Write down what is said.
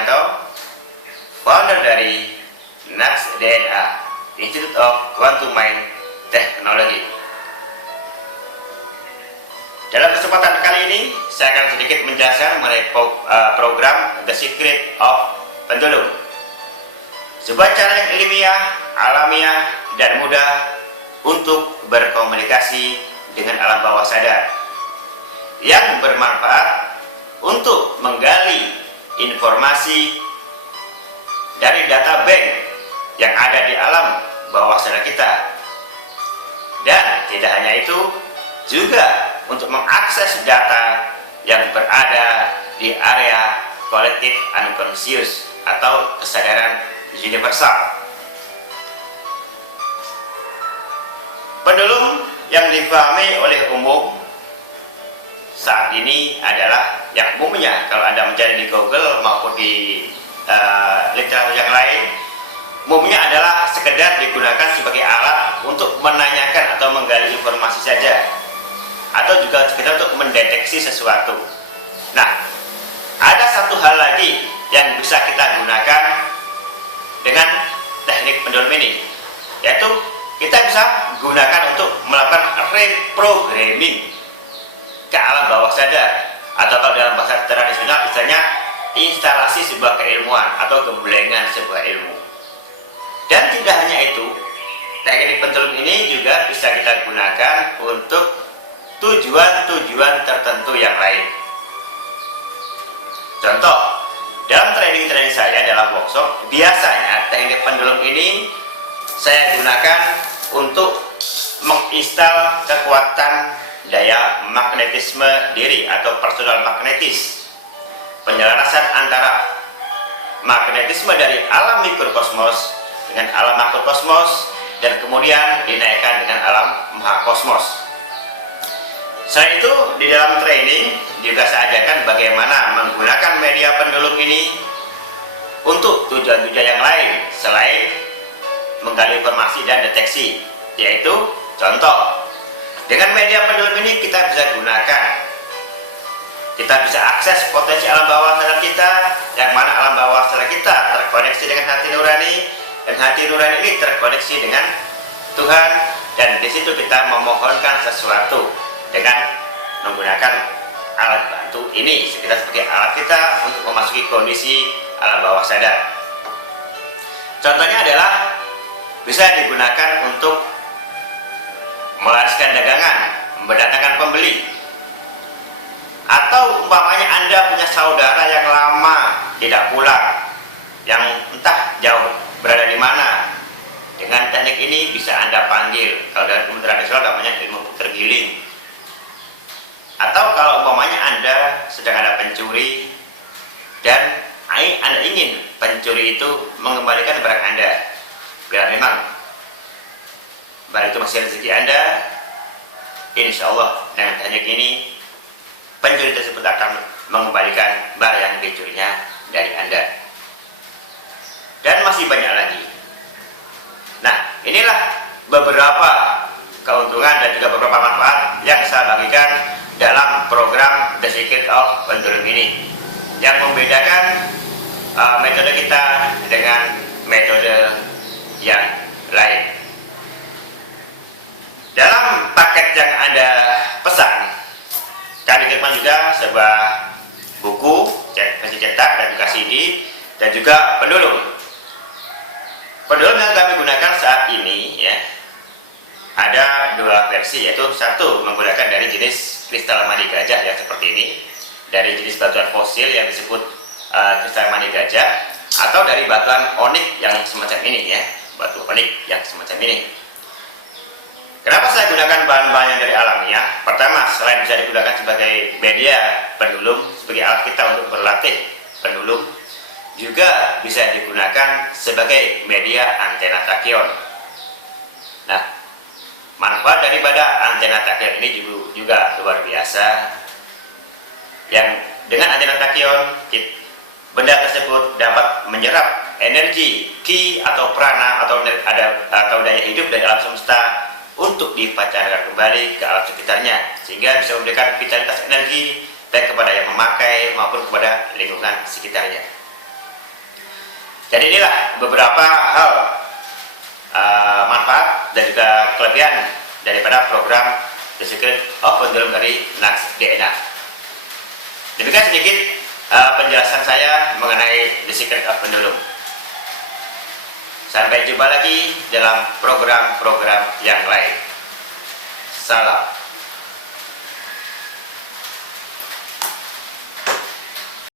Suprianto, founder dari NAXDNA, Institute of Quantum Mind Technology. Dalam kesempatan kali ini, saya akan sedikit menjelaskan mengenai program The Secret of Pendulum. Sebuah cara yang ilmiah, alamiah, dan mudah untuk berkomunikasi dengan alam bawah sadar yang bermanfaat untuk menggali informasi dari data bank yang ada di alam bawah sadar kita. Dan tidak hanya itu, juga untuk mengakses data yang berada di area collective unconscious atau kesadaran universal. Pendulum yang dipahami oleh umum saat ini adalah yang umumnya kalau Anda mencari di Google maupun di literatur yang lain, umumnya adalah sekedar digunakan sebagai alat untuk menanyakan atau menggali informasi saja, atau juga sekedar untuk mendeteksi sesuatu. Nah, ada satu hal lagi yang bisa kita gunakan dengan teknik pendulum ini, yaitu kita bisa gunakan untuk melakukan reprogramming ke alam bawah sadar, atau kalau dalam bahasa tradisional istilahnya instalasi sebuah keilmuan atau gemblengan sebuah ilmu. Dan tidak hanya itu, teknik pendulum ini juga bisa kita gunakan untuk tujuan-tujuan tertentu yang lain. Contoh, dalam training saya dalam workshop, biasanya teknik pendulum ini saya gunakan untuk menginstal kekuatan daya magnetisme diri atau personal magnetis, penyelarasan antara magnetisme dari alam mikrokosmos dengan alam makrokosmos, dan kemudian dinaikkan dengan alam mahakosmos. Selain itu, di dalam training juga saya ajarkan bagaimana menggunakan media pendulum ini untuk tujuan-tujuan yang lain selain menggali informasi dan deteksi, yaitu contoh, dengan media pendulum ini kita bisa gunakan, kita bisa akses potensi alam bawah sadar kita, yang mana alam bawah sadar kita terkoneksi dengan hati nurani, dan hati nurani ini terkoneksi dengan Tuhan, dan di situ kita memohonkan sesuatu dengan menggunakan alat bantu ini sebagai alat kita untuk memasuki kondisi alam bawah sadar. Contohnya adalah bisa digunakan untuk melariskan dagangan, mendatangkan pembeli, atau umpamanya Anda punya saudara yang lama tidak pulang, yang entah jauh berada di mana. Dengan teknik ini bisa Anda panggil, kalau dalam ilmu tradisional namanya ilmu puter giling. Atau kalau umpamanya Anda sedang ada pencuri dan Anda ingin pencuri itu mengembalikan barang Anda, bila memang barang itu masih rezeki Anda, insya Allah dengan teknik ini pencuri tersebut akan mengembalikan barang yang dicurinya dari Anda. Dan masih banyak lagi. Nah, inilah beberapa keuntungan dan juga beberapa manfaat yang saya bagikan dalam program The Secret of Pendulum ini, yang membedakan metode kita dengan metode yang lain. Dalam paket yang Anda pesan, kami kirimkan juga sebuah buku versi cetak dan juga CD, dan juga pendulum. Pendulum yang kami gunakan saat ini ya, ada dua versi, yaitu satu menggunakan dari jenis kristal mani gajah yang seperti ini, dari jenis batuan fosil yang disebut kristal mani gajah, atau dari batuan onik yang semacam ini ya, batu onik yang semacam ini. Kenapa saya gunakan bahan-bahan yang dari alamiah? Pertama, selain bisa digunakan sebagai media pendulum, sebagai alat kita untuk berlatih pendulum, juga bisa digunakan sebagai media antena tachyon. Nah, manfaat daripada antena tachyon ini juga luar biasa. Yang dengan antena tachyon, benda tersebut dapat menyerap energi ki atau prana atau daya hidup dari alam semesta untuk dipancarkan kembali ke alam sekitarnya, sehingga bisa memberikan vitalitas energi baik kepada yang memakai maupun kepada lingkungan sekitarnya. Jadi inilah beberapa hal manfaat dan juga kelebihan daripada program The Secret of Pendulum dari Naks DNA. Demikian sedikit penjelasan saya mengenai The Secret of Pendulum. Sampai jumpa lagi dalam program-program yang lain. Salam.